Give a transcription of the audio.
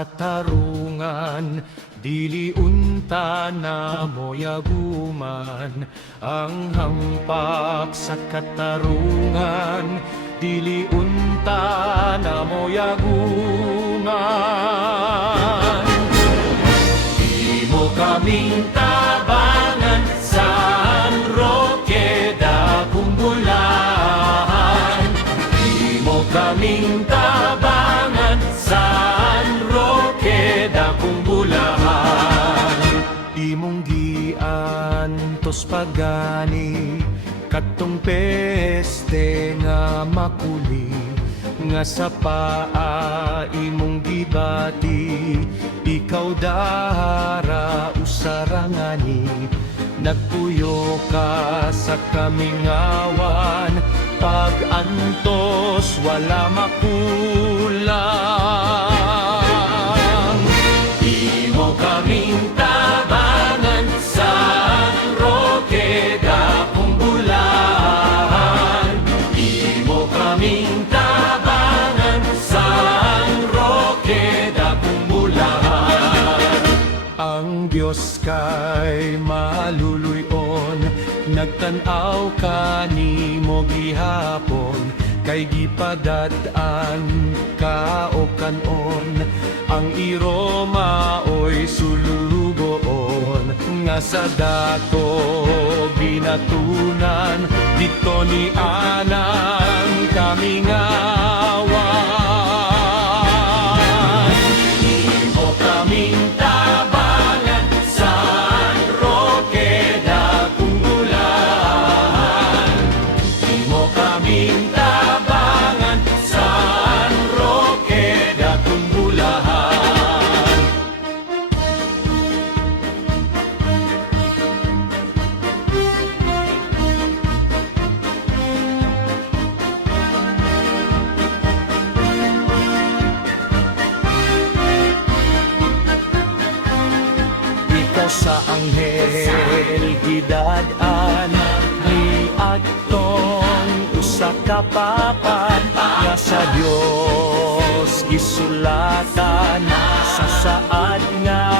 katarungan, dili unta na moyaguman. Ang hampak sa katarungan, dili unta na moyaguman. Di mo kaming tabangan sa Roque da Kumbulahan. Di mo kaming tabangan sa Roque da Kumbulahan. Di mong giantos pagani katong peste nga makuli, nga sa paa imong gibati, ikaw dara usarangani. Nagpuyo ka sa kamingawan, pag-antos wala makulang. Di mo kaming tabangan sa Roque da Kumbulahan. Di mo kaming tabangan sa Roque da Kumbulahan. Ang Diyos kay maluluyon, nagtanaw ka nimo gihapon, kay gipadad-an ka o kanon. Ang iro maoy sulugoon, nga sa dato binatunan, dito ni anang kamingawan. Di mo kaming tabangan sa Roque da Kumbulahan. Di mo kaming tabangan sa Roque da Kumbulahan. Ikaw sa anghel gidad-an, ni adtong usa ka papat, nga sa Dios gisulatan sa saad nga